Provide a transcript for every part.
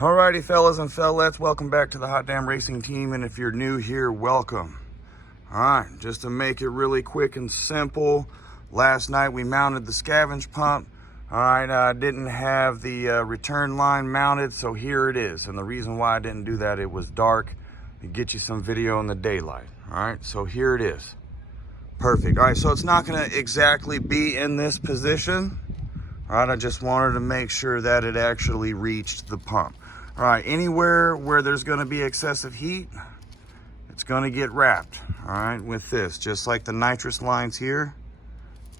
Alrighty, fellas and fellettes, welcome back to the Hot Damn Racing Team, and if you're new here, welcome. Alright, just to make it really quick and simple, last night we mounted the scavenge pump. Alright, I didn't have the return line mounted, so here it is. And the reason why I didn't do that, it was dark. To get you some video in the daylight. Alright, so here it is. Perfect. Alright, so it's not going to exactly be in this position. Alright, I just wanted to make sure that it actually reached the pump. All right, anywhere where there's going to be excessive heat, it's going to get wrapped, all right, with this. Just like the nitrous lines here,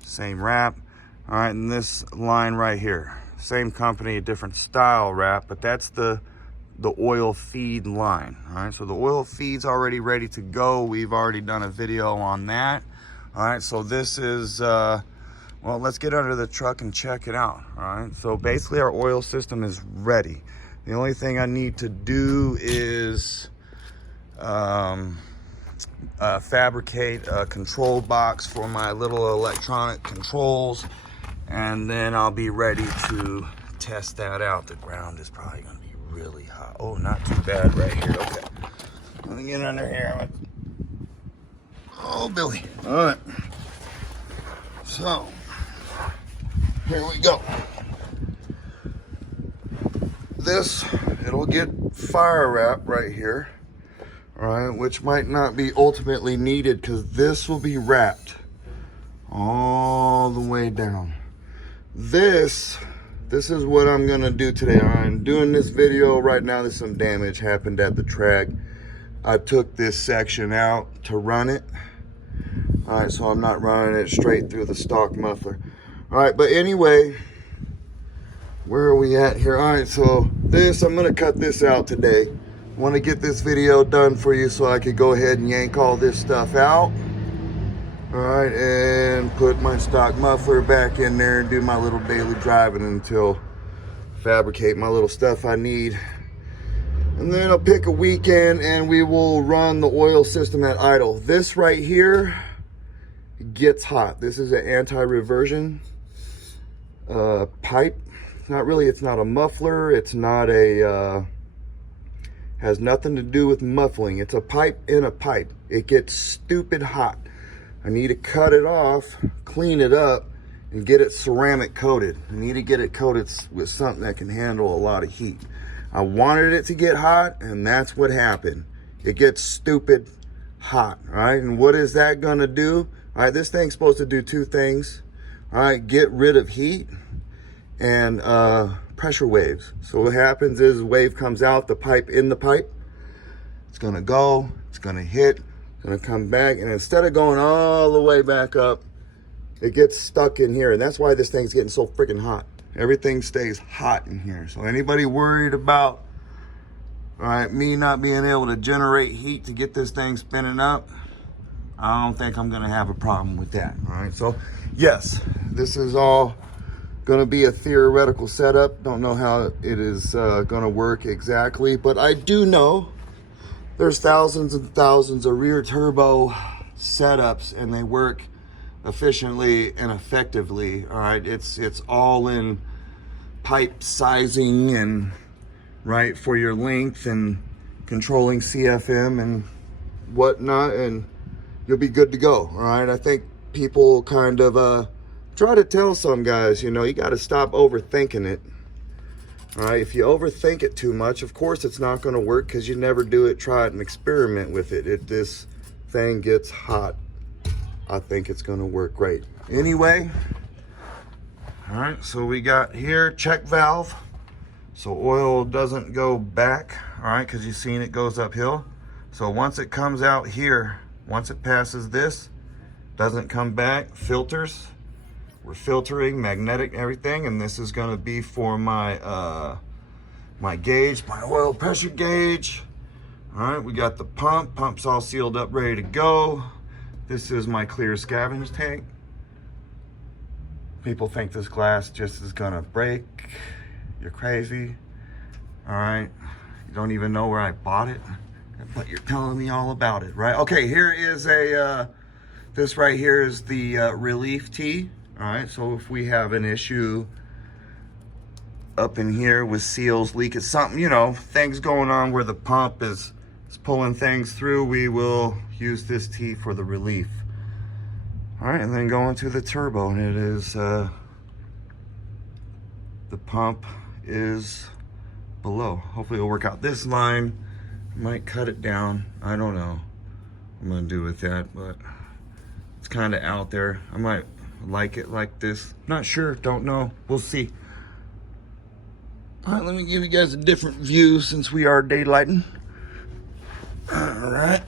same wrap. All right, and this line right here, same company, different style wrap, but that's the oil feed line, all right? So the oil feed's already ready to go. We've already done a video on that. All right, so this is, well, let's get under the truck and check it out, all right? So basically our oil system is ready. The only thing I need to do is fabricate a control box for my little electronic controls, and then I'll be ready to test that out. The ground is probably going to be really hot. Oh, not too bad right here. Okay. Let me get under here. Oh, Billy. All right. So, here we go. This, it'll get fire wrap right here, all right, which might not be ultimately needed because this will be wrapped all the way down. This is what I'm gonna do today. I'm doing this video right now. There's some damage happened at the track. I took this section out to run it. All right, so I'm not running it straight through the stock muffler. All right, but anyway, where are we at here? All right, so I'm gonna cut this out today. I want to get this video done for you so I could go ahead and yank all this stuff out. All right, and put my stock muffler back in there and do my little daily driving until fabricate my little stuff I need. And then I'll pick a weekend and we will run the oil system at idle. This right here gets hot. This is an anti-reversion pipe. It's not a muffler. It's not a, has nothing to do with muffling. It's a pipe in a pipe. It gets stupid hot. I need to cut it off, clean it up, and get it ceramic coated. I need to get it coated with something that can handle a lot of heat. I wanted it to get hot, and that's what happened. It gets stupid hot, all right? And what is that gonna do? All right, this thing's supposed to do two things. All right, get rid of heat and pressure waves. So what happens is a wave comes out the pipe, in the pipe, it's gonna go, it's gonna hit, it's gonna come back, and instead of going all the way back up, it gets stuck in here. And that's why this thing's getting so freaking hot. Everything stays hot in here. So anybody worried about, all right, me not being able to generate heat to get this thing spinning up, I don't think I'm gonna have a problem with that. All right, so yes, this is all gonna be a theoretical setup. Don't know how it is gonna work exactly, but I do know there's thousands and thousands of rear turbo setups, and they work efficiently and effectively. All right, it's all in pipe sizing and right for your length and controlling CFM and whatnot, and you'll be good to go. All right, I think people kind of try to tell some guys, you know, you got to stop overthinking it. All right, if you overthink it too much, of course it's not going to work because you never do it, try it, and experiment with it. If this thing gets hot, I think it's going to work great. Anyway, all right, so we got here check valve, so oil doesn't go back, all right, because you've seen it goes uphill. So once it comes out here, once it passes this, doesn't come back, filters. We're filtering magnetic everything, and this is going to be for my my gauge, my oil pressure gauge. All right, we got the pump's all sealed up, ready to go. This is my clear scavenge tank. People think this glass just is gonna break. You're crazy. All right, you don't even know where I bought it, but you're telling me all about it, right? Okay, here is a this right here is the relief tee. All right, so if we have an issue up in here with seals leaking, something, you know, things going on where the pump is pulling things through, we will use this T for the relief. All right, and then going to the turbo, and it is, the pump is below. Hopefully it'll work out. This line might cut it down. I don't know what I'm gonna do with that, but it's kind of out there. I might like it like this. Not sure, don't know. We'll see. All right, let me give you guys a different view since we are daylighting. All right,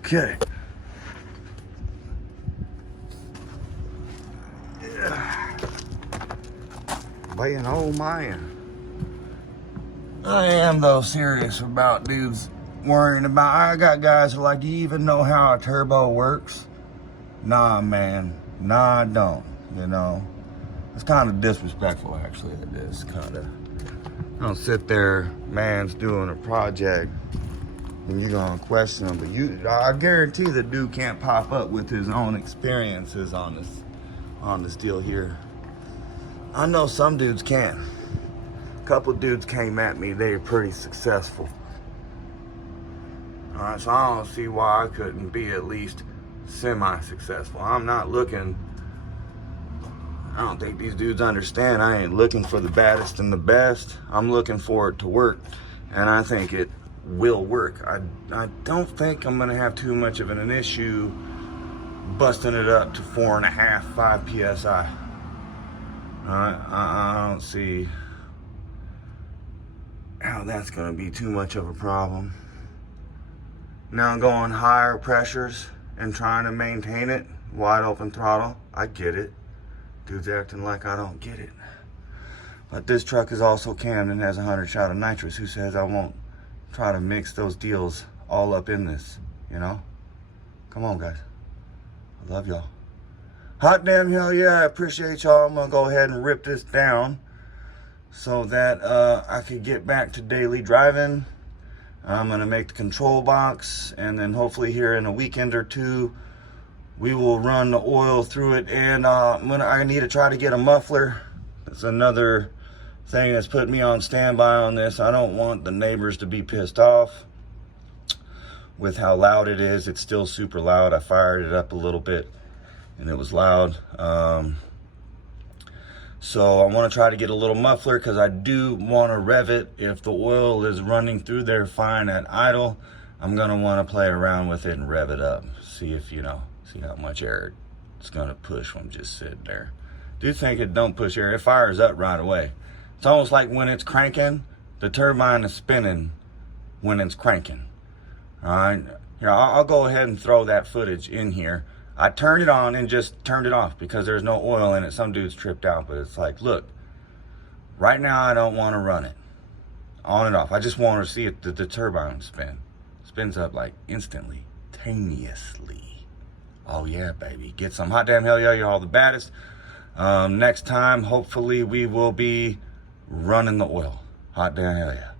okay. Man, oh man. I am though serious about dudes worrying about, I got guys who are like, do you even know how a turbo works? Nah, man, nah, I don't, you know. It's kind of disrespectful, actually, it is kind of. Don't sit there, man's doing a project, and you're gonna question him, but I guarantee the dude can't pop up with his own experiences on this deal here. I know some dudes can. A couple dudes came at me, they were pretty successful. All right, so I don't see why I couldn't be at least semi-successful. I'm not looking, I don't think these dudes understand, I ain't looking for the baddest and the best. I'm looking for it to work, and I think it will work. I don't think I'm gonna have too much of an issue busting it up to 4.5, 5 PSI. I don't see how that's gonna be too much of a problem. Now going higher pressures and trying to maintain it, wide open throttle, I get it. Dude's acting like I don't get it. But this truck is also cammed and has 100 shot of nitrous. Who says I won't try to mix those deals all up in this, you know? Come on, guys. I love y'all. Hot damn hell yeah, I appreciate y'all. I'm gonna go ahead and rip this down so that I could get back to daily driving. I'm gonna make the control box, and then hopefully here in a weekend or two, we will run the oil through it. And I need to try to get a muffler. That's another thing that's put me on standby on this. I don't want the neighbors to be pissed off with how loud it is. It's still super loud. I fired it up a little bit and it was loud. So I want to try to get a little muffler because I do want to rev it. If the oil is running through there fine at idle, I'm going to want to play around with it and rev it up. See if, you know, see how much air it's going to push when I'm just sitting there. Do think it don't push air. It fires up right away. It's almost like when it's cranking, the turbine is spinning when it's cranking. All right. Here, I'll go ahead and throw that footage in here. I turned it on and just turned it off because there's no oil in it. Some dude's tripped out, but it's like, look, right now I don't want to run it on and off. I just want to see it, the turbine spin. Spins up like instantaneously. Oh yeah, baby. Get some. Hot damn hell yeah, you're all the baddest. Next time, hopefully we will be running the oil. Hot damn hell yeah.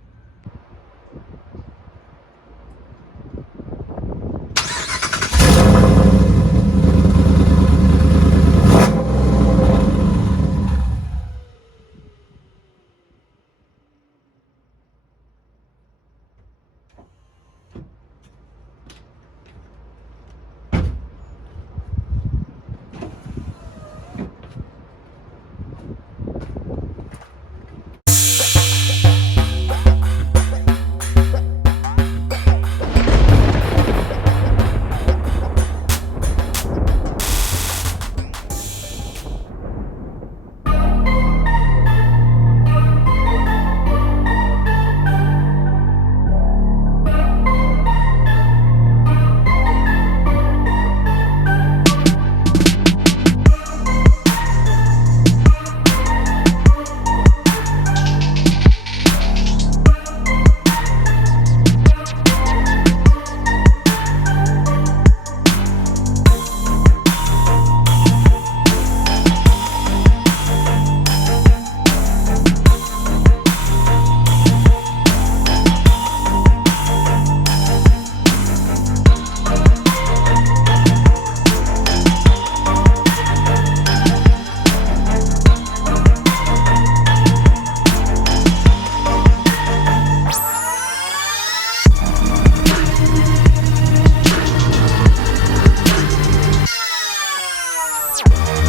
Bye.